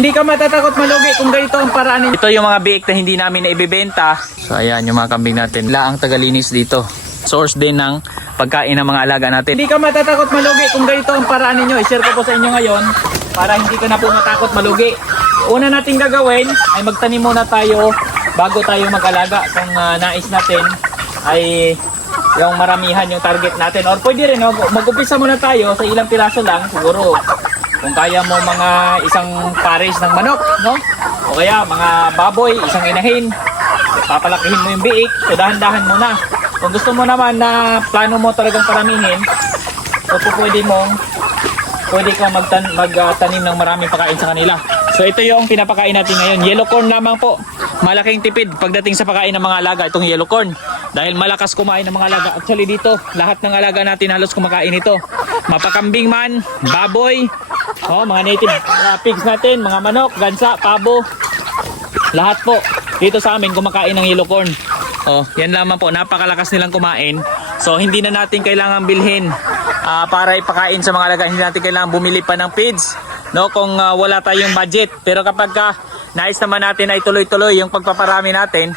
Hindi ka matatakot malugi kung ganito ang paraan ninyo. Ito yung mga biik na hindi namin na ibibenta. So ayan yung mga kambing natin. Laang tagalinis dito. Source din ng pagkain ng mga alaga natin. Hindi ka matatakot malugi kung ganito ang paraan ninyo. I-share ko po sa inyo ngayon para hindi ka na po matakot malugi. Una nating gagawin ay magtanim muna tayo bago tayo mag-alaga kung ah, nais natin ay yung maramihan yung target natin. Or pwede rin, no? mag-umpisa muna tayo sa ilang piraso lang siguro. Kung kaya mo mga isang pares ng manok, no? O kaya mga baboy, isang inahin. Papalakihin mo yung biik, so dahan-dahan muna. Kung gusto mo naman na plano mo talagang paramihin, so po pwede mong pwede kang magtan magtanim ng maraming pagkain sa kanila. So ito yung pinapakain natin ngayon. Yellow corn lamang po. Malaking tipid pagdating sa pagkain ng mga alaga itong yellow corn. Dahil malakas kumain ng mga alaga. Actually dito, lahat ng alaga natin halos kumakain ito. Mapakambing man, baboy, oh, mga native uh, pigs natin, mga manok, gansa, pabo. Lahat po. Dito sa amin kumakain ng yellow corn. Oh, yan lamang po. Napakalakas nilang kumain. So hindi na natin kailangan bilhin ah, para ipakain sa mga alaga. Hindi natin kailangan bumili pa ng feeds no kung ah, wala tayong budget. Pero kapag ka nais naman natin ay tuloy-tuloy yung pagpaparami natin,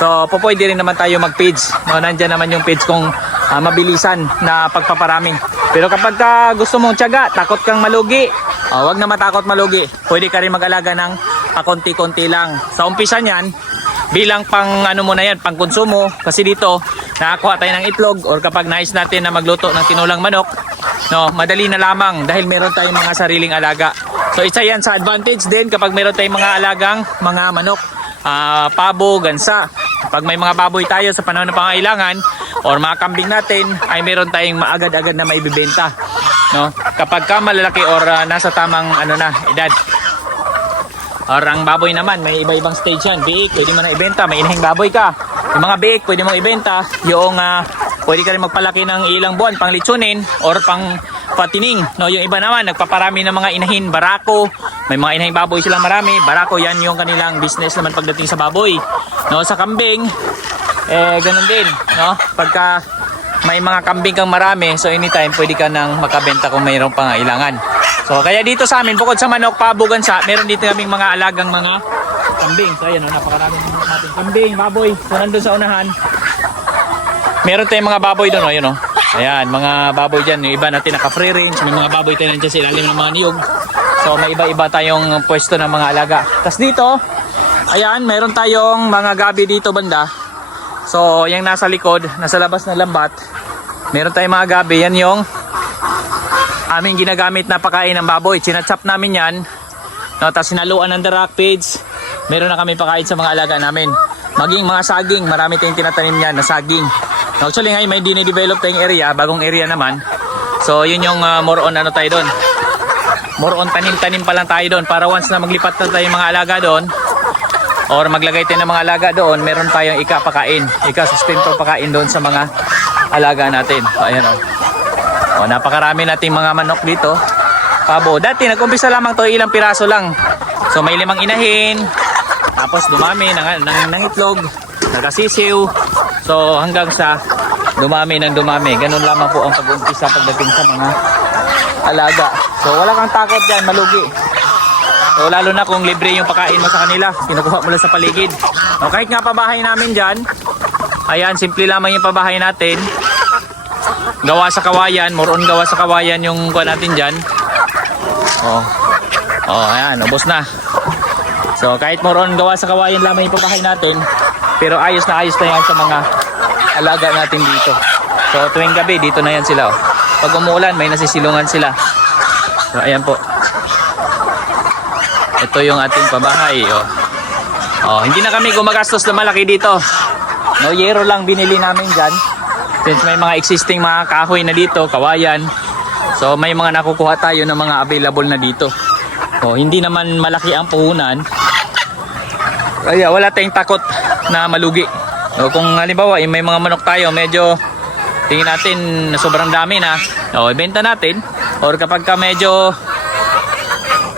so po pwede rin naman tayo mag-feeds. No, nandiyan naman yung feeds kung ah, mabilisan na pagpaparami. Pero kapag ka gusto mong tiyaga, takot kang malugi, oh, wag na matakot malugi. Pwede ka rin mag-alaga ng pakonti-konti lang. Sa umpisa niyan, bilang pang ano mo na yan, pang konsumo kasi dito nakakuha tayo ng itlog or kapag nais natin na magluto ng tinulang manok no, madali na lamang dahil meron tayong mga sariling alaga. So isa yan sa advantage din kapag meron tayong mga alagang mga manok, ah, pabo, gansa. Pag may mga baboy tayo sa panahon ng pangailangan or mga kambing natin ay meron tayong maagad-agad na maibibenta. No? Kapag ka malalaki or ah, nasa tamang ano na edad. Or ang baboy naman, may iba-ibang stage yan. Biik, pwede mo na ibenta. May inahing baboy ka. Yung mga biik, pwede mo ibenta. Yung ah, pwede ka rin magpalaki ng ilang buwan pang litsunin or pang patining. No, yung iba naman, nagpaparami ng mga inahin, barako. May mga inahing baboy silang marami. Barako, yan yung kanilang business naman pagdating sa baboy. No, sa kambing, eh, ganun din. No? Pagka may mga kambing kang marami, so anytime pwede ka nang makabenta kung mayroong pangailangan. So kaya dito sa amin, bukod sa manok, pabo, gansa, meron dito kaming mga alagang mga kambing. So ayan, oh, napakaraming natin kambing, baboy. So nandun sa unahan, meron tayong mga baboy doon, oh, yun oh. Ayan, mga baboy dyan. Yung iba natin naka free range. May mga baboy tayo nandiyan sa ilalim ng mga niyog. So may iba-iba tayong pwesto ng mga alaga. Tapos dito, ayan, meron tayong mga gabi dito banda. So, yung nasa likod, nasa labas ng lambat, meron tayong mga gabi. Yan yung aming ginagamit na pakain ng baboy. Chinachap namin yan. No, tapos sinaluan ng the rock pigs. Meron na kami pakain sa mga alaga namin. Maging mga saging, marami tayong tinatanim yan na saging. Actually ngayon may dinidevelop tayong area, bagong area naman. So yun yung uh, more on ano tayo doon. More on tanim-tanim pa lang tayo doon para once na maglipat na tayo mga alaga doon or maglagay tayo ng mga alaga doon, meron tayong ikapakain, ika-sustento pakain doon sa mga alaga natin. So, ayan o. O, napakarami nating mga manok dito. Pabo. Dati, nag-umpisa lamang to ilang piraso lang. So, may limang inahin. Tapos, dumami ng, ng, ng itlog. Nagkasisiw. So, hanggang sa dumami ng dumami. Ganun lamang po ang pag-umpisa pagdating sa mga alaga. So, wala kang takot dyan, malugi. So lalo na kung libre yung pakain mo sa kanila, kinukuha mo lang sa paligid. O kahit nga pabahay namin dyan, ayan, simple lamang yung pabahay natin. Gawa sa kawayan, more on gawa sa kawayan yung kuha natin dyan. O, o ayan, ubos na. So kahit more on gawa sa kawayan lamang yung pabahay natin, pero ayos na ayos na yan sa mga alaga natin dito. So tuwing gabi, dito na yan sila. O. Pag umuulan, may nasisilungan sila. So ayan po. Ito yung ating pabahay. Oh. Oh, hindi na kami gumagastos na malaki dito. No, yero lang binili namin dyan. Since may mga existing mga kahoy na dito, kawayan. So may mga nakukuha tayo ng mga available na dito. Oh, hindi naman malaki ang puhunan. Kaya wala tayong takot na malugi. So, kung halimbawa eh, may mga manok tayo, medyo tingin natin na sobrang dami na, oh, ibenta natin. Or kapag ka medyo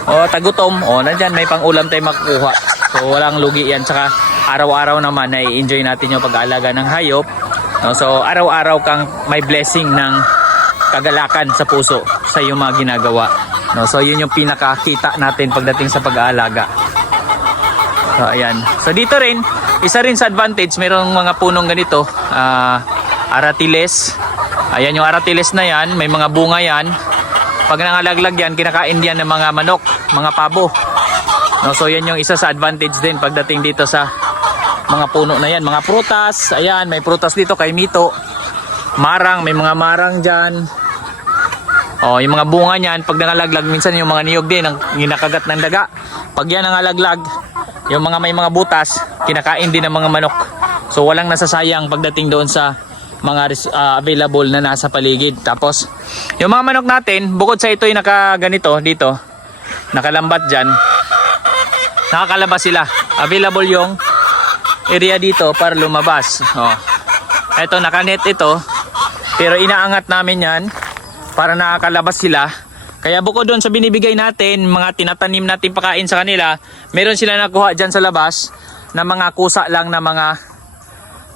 o tagutom, o nandyan may pang-ulam tayo makukuha. So walang lugi yan. Tsaka araw-araw naman na enjoy natin yung pag-aalaga ng hayop. No? So araw-araw kang may blessing ng kagalakan sa puso sa iyong mga ginagawa. No, so yun yung pinakakita natin pagdating sa pag-aalaga. So ayan. So dito rin, isa rin sa advantage, mayroong mga punong ganito, ah, aratiles. Ayan yung aratiles na yan, may mga bunga yan. Pag nangalaglag yan, kinakain yan ng mga manok, mga pabo. No, so yan yung isa sa advantage din pagdating dito sa mga puno na yan. Mga prutas, ayan, may prutas dito kay Mito. Marang, may mga marang dyan. Oh, yung mga bunga niyan, pag nangalaglag, minsan yung mga niyog din, ang ginakagat ng daga. Pag yan nangalaglag, yung mga may mga butas, kinakain din ng mga manok. So walang nasasayang pagdating doon sa mga ah, available na nasa paligid. Tapos, yung mga manok natin, bukod sa ito yung nakaganito dito, nakalambat dyan, nakakalabas sila. Available yung area dito para lumabas. Oh. Ito, nakanet ito, pero inaangat namin yan para nakakalabas sila. Kaya bukod doon sa binibigay natin, mga tinatanim natin pakain sa kanila, meron sila nakuha dyan sa labas na mga kusa lang na mga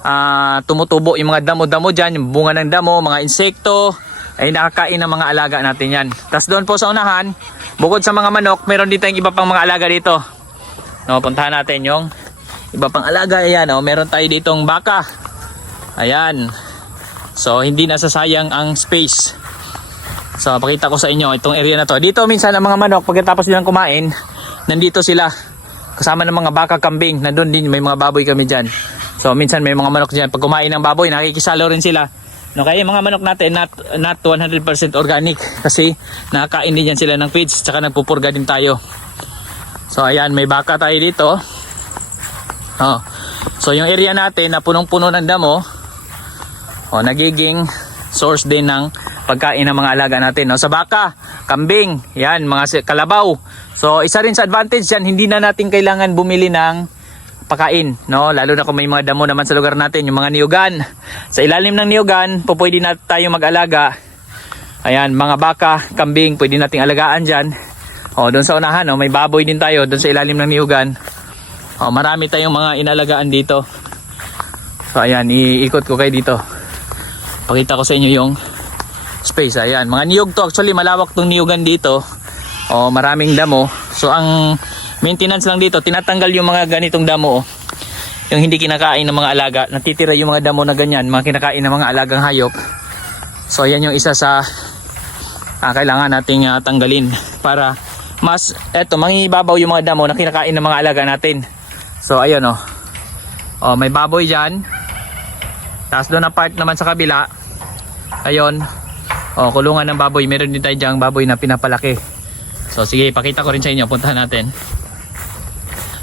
ah, tumutubo yung mga damo-damo dyan, yung bunga ng damo, mga insekto, ay nakakain ng mga alaga natin yan. Tapos doon po sa unahan, bukod sa mga manok, meron dito yung iba pang mga alaga dito. No, puntahan natin yung iba pang alaga. Ayan, oh, meron tayo ditong baka. Ayan. So, hindi nasasayang ang space. So, pakita ko sa inyo itong area na to. Dito minsan ang mga manok, pagkatapos nilang kumain, nandito sila. Kasama ng mga baka, kambing. Nandun din, may mga baboy kami dyan. So, minsan may mga manok dyan. Pag kumain ng baboy, nakikisalo rin sila. No, kaya yung mga manok natin, not, not 100% organic. Kasi nakakain din yan sila ng feeds, tsaka nagpupurga din tayo. So, ayan, may baka tayo dito. Oh. So, yung area natin na punong-puno ng damo, o nagiging source din ng pagkain ng mga alaga natin no? Sa baka kambing yan mga kalabaw. So isa rin sa advantage yan hindi na natin kailangan bumili ng pakain no? Lalo na kung may mga damo naman sa lugar natin yung mga niyugan. Sa ilalim ng niyugan po pwede na tayo mag-alaga. Ayan mga baka kambing pwede nating alagaan diyan o doon sa unahan no? May baboy din tayo doon sa ilalim ng niyugan. O marami tayong mga inalagaan dito. So ayan iikot ko kayo dito. Pakita ko sa inyo yung space. Ayan, mga niyog to. Actually, malawak tong niyugan dito. O, maraming damo. So, ang maintenance lang dito, tinatanggal yung mga ganitong damo. oh. Yung hindi kinakain ng mga alaga. Natitira yung mga damo na ganyan, mga kinakain ng mga alagang hayop. So, ayan yung isa sa ah, kailangan nating ah, tanggalin para mas eto mangibabaw yung mga damo na kinakain ng mga alaga natin. So, ayun oh. Oh, may baboy diyan. Tapos doon na part naman sa kabila. Ayun. Oh, kulungan ng baboy. Meron din tayo baboy na pinapalaki. So sige, pakita ko rin sa inyo. Puntahan natin.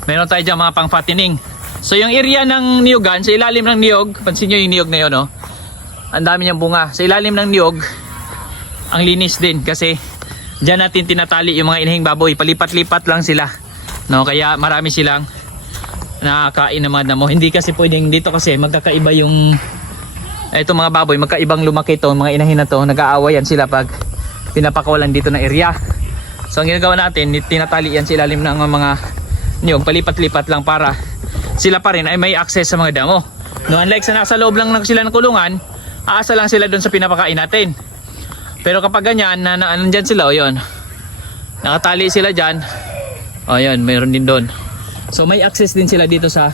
Meron tayo diyang mga pang fattening. So yung area ng niyugan, sa ilalim ng niyog, pansin nyo yung niyog na yun, no? Ang dami niyang bunga. Sa ilalim ng niyog, ang linis din kasi diyan natin tinatali yung mga inahing baboy. Palipat-lipat lang sila. No, kaya marami silang nakakain ng mga damo. Hindi kasi pwedeng dito kasi magkakaiba yung ito mga baboy, magkaibang lumaki to, mga inahin na to, nag-aawayan sila pag pinapakawalan dito na area. So ang ginagawa natin, tinatali yan sa ilalim ng mga niyog, palipat-lipat lang para sila pa rin ay may access sa mga damo. No, unlike sa nasa loob lang ng sila ng kulungan, aasa lang sila doon sa pinapakain natin. Pero kapag ganyan, na, na nandyan sila, o yun, nakatali sila dyan, o yun, mayroon din doon. So may access din sila dito sa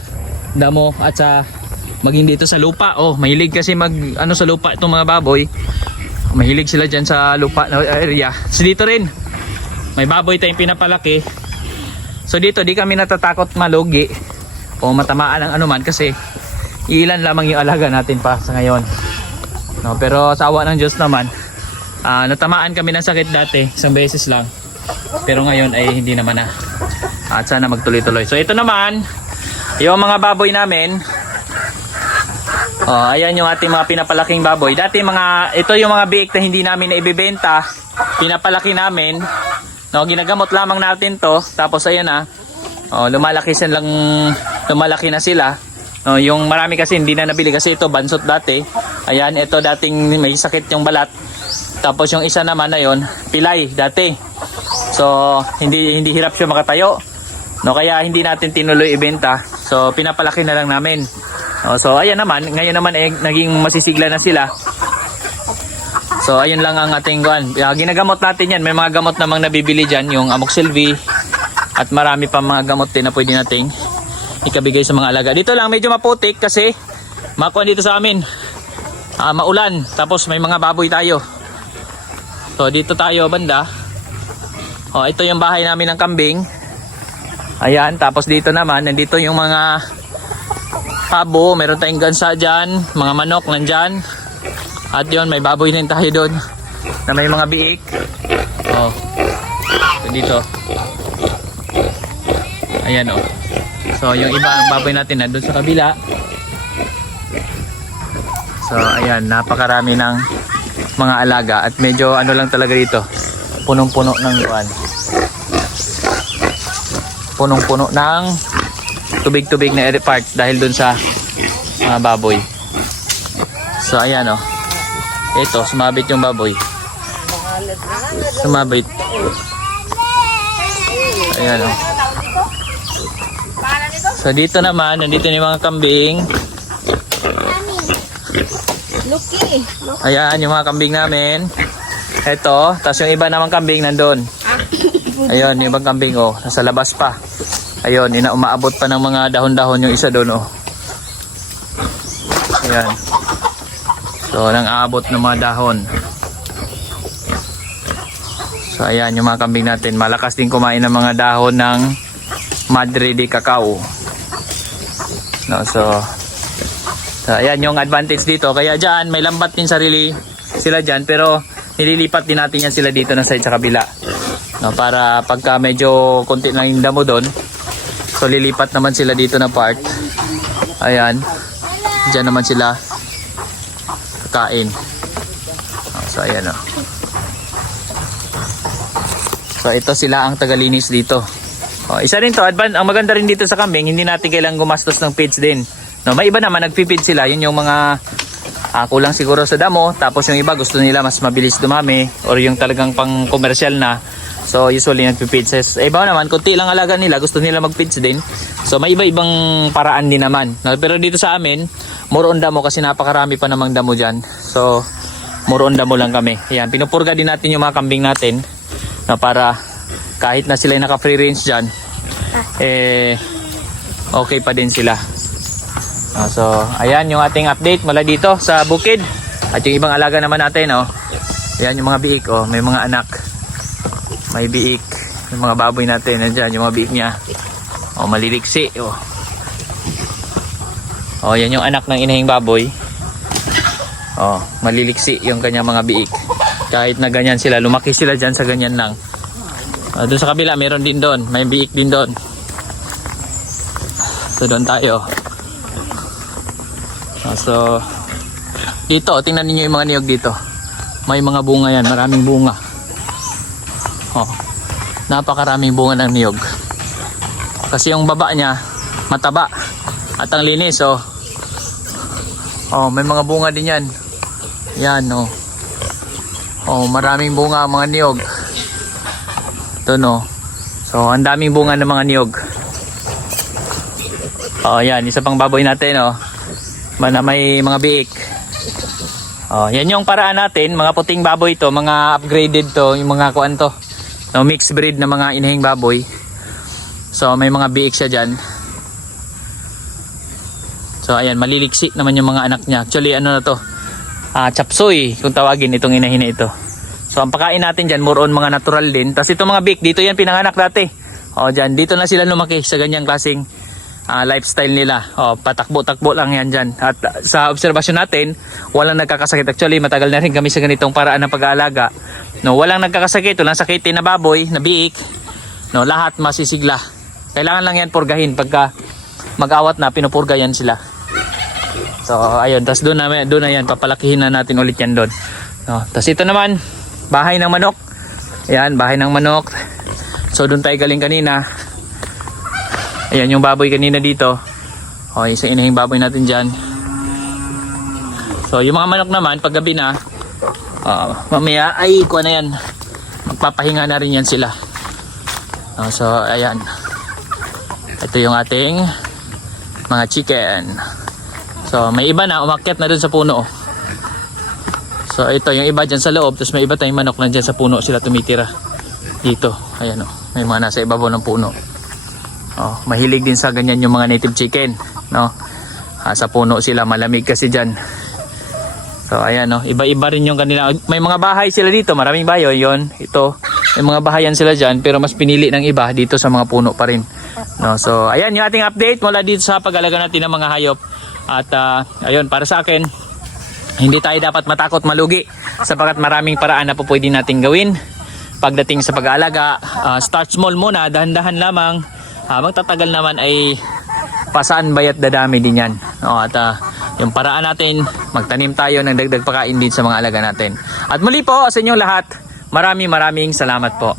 damo at sa maging dito sa lupa. Oh, mahilig kasi mag ano sa lupa itong mga baboy. Mahilig sila diyan sa lupa na area. So dito rin may baboy tayong pinapalaki. So dito di kami natatakot malugi o matamaan ng anuman kasi ilan lamang yung alaga natin pa sa ngayon. No, pero sa awa ng Diyos naman, ah, natamaan kami ng sakit dati, isang beses lang. Pero ngayon ay hindi naman na. At sana magtuloy-tuloy. So ito naman, yung mga baboy namin. Oh, ayan yung ating mga pinapalaking baboy. Dati mga ito yung mga biik na hindi namin na ibebenta. Pinapalaki namin. No, ginagamot lamang natin 'to. Tapos ayan na. Oh, lumalaki sila lang lumalaki na sila. No, yung marami kasi hindi na nabili kasi ito bansot dati. Ayan, ito dating may sakit yung balat. Tapos yung isa naman na yon, pilay dati. So, hindi hindi hirap siya makatayo. No, kaya hindi natin tinuloy ibenta. So, pinapalaki na lang namin. Oh, so, ayan naman, ngayon naman eh, naging masisigla na sila. So ayun lang ang ating kuan. Uh, ginagamot natin yan. May mga gamot namang nabibili dyan. Yung amoxilvi. At marami pa mga gamot din na pwede nating ikabigay sa mga alaga. Dito lang medyo maputik kasi makuha dito sa amin. Ah, maulan. Tapos may mga baboy tayo. So dito tayo banda. Oh, ito yung bahay namin ng kambing. Ayan, tapos dito naman, nandito yung mga pabo, meron tayong gansa dyan, mga manok nandyan. At yun, may baboy din tayo doon na may mga biik. Oh. Dito. Ayan oh. So yung iba ang baboy natin na doon sa kabila. So ayan, napakarami ng mga alaga at medyo ano lang talaga dito. Punong-puno ng yuan. Punong-puno ng tubig-tubig na part dahil doon sa mga baboy. So ayan oh. Ito, sumabit yung baboy. Sumabit. Ayan oh. So dito naman, nandito na yung mga kambing. Ayan, yung mga kambing namin. Ito, tapos yung iba namang kambing nandun. Ayun, yung ibang kambing oh, nasa labas pa. Ayun, ina umaabot pa ng mga dahon-dahon yung isa doon oh. Ayan. So, nang aabot ng mga dahon. So, ayan yung mga kambing natin. Malakas din kumain ng mga dahon ng Madre de Cacao. No, so, so, ayan yung advantage dito. Kaya dyan, may lambat din sarili sila dyan. Pero, nililipat din natin yan sila dito na side sa kabila. No, para pagka medyo konti lang yung damo doon, so lilipat naman sila dito na part. Ayan. Diyan naman sila kain. Oh, so ayan oh. So ito sila ang tagalinis dito. Oh, isa rin to, advan ang maganda rin dito sa kambing, hindi natin kailangang gumastos ng feeds din. No, may iba naman nagpi-feed sila, yun yung mga ah, kulang siguro sa damo, tapos yung iba gusto nila mas mabilis dumami or yung talagang pang commercial na. So usually nagpi-feeds. Eh, Iba naman, kunti lang alaga nila, gusto nila mag-feeds din. So may iba-ibang paraan din naman. No, pero dito sa amin, more on damo kasi napakarami pa namang damo dyan. So more on damo lang kami. Ayan, pinupurga din natin yung mga kambing natin na para kahit na sila naka-free range dyan, eh, okay pa din sila. Ah, so, ayan yung ating update mula dito sa bukid. At yung ibang alaga naman natin, oh. Ayan yung mga biik, oh. May mga anak. May biik. Yung mga baboy natin, nandyan, yung mga biik niya. Oh, maliliksi, oh. Oh, yan yung anak ng inahing baboy. Oh, maliliksi yung kanyang mga biik. Kahit na ganyan sila, lumaki sila dyan sa ganyan lang. Ah, doon sa kabila, meron din doon. May biik din doon. So, doon tayo. Ah, so, dito, tingnan niyo yung mga niyog dito. May mga bunga yan, maraming bunga. Oh, napakaraming bunga ng niyog. Kasi yung baba niya, mataba. At ang linis, oh. Oh, may mga bunga din yan. Yan, oh. Oh, maraming bunga ang mga niyog. Ito, no. So, ang daming bunga ng mga niyog. Oh, yan. Isa pang baboy natin, oh. Mana may mga biik. Oh, yan yung paraan natin, mga puting baboy to, mga upgraded to, yung mga kuan to. No, mixed breed na mga inahing baboy. So, may mga biik siya diyan. So, ayan, maliliksi naman yung mga anak niya. Actually, ano na to? Ah, chapsoy, kung tawagin itong inahin na ito. So, ang pakain natin diyan, more on mga natural din. Tapos itong mga biik, dito yan pinanganak dati. O, diyan, dito na sila lumaki sa ganyang klaseng ah, lifestyle nila. O, patakbo-takbo lang yan dyan. At ah, sa obserbasyon natin, walang nagkakasakit. Actually, matagal na rin kami sa ganitong paraan ng pag-aalaga. No, walang nagkakasakit, walang sakitin na baboy, na biik. No, lahat masisigla. Kailangan lang yan purgahin pagka mag-awat na, pinupurga yan sila. So, ayun. Tapos doon na, doon na yan, papalakihin na natin ulit yan doon. No, tapos ito naman, bahay ng manok. Ayan, bahay ng manok. So, doon tayo galing kanina. Ayan yung baboy kanina dito. O, isa inahing baboy natin dyan. So, yung mga manok naman, pag gabi na, ah, mamaya, ay, kuha na yan. Magpapahinga na rin yan sila. Oh, so, ayan. Ito yung ating mga chicken. So, may iba na, umakyat na dun sa puno. So ito yung iba dyan sa loob, tapos may iba tayong manok na dyan sa puno sila tumitira. Dito, ayan o, may mga nasa ibabaw ng puno. Oh, mahilig din sa ganyan yung mga native chicken, no? Ah, sa puno sila, malamig kasi dyan. So ayan no, iba-iba rin yung kanila. May mga bahay sila dito, maraming bayo, yon Ito, may mga bahayan sila dyan, pero mas pinili ng iba dito sa mga puno pa rin. No, so ayan yung ating update mula dito sa pag-alaga natin ng mga hayop. At ah, ayun, para sa akin, hindi tayo dapat matakot malugi sapagkat maraming paraan na po pwede nating gawin pagdating sa pag-aalaga. Ah, start small muna, dahan-dahan lamang. Ah, magtatagal naman ay pasaan bayat dadami din yan. No, at ah, yung paraan natin, magtanim tayo ng dagdag pakain din sa mga alaga natin. At muli po sa inyong lahat, maraming maraming salamat po.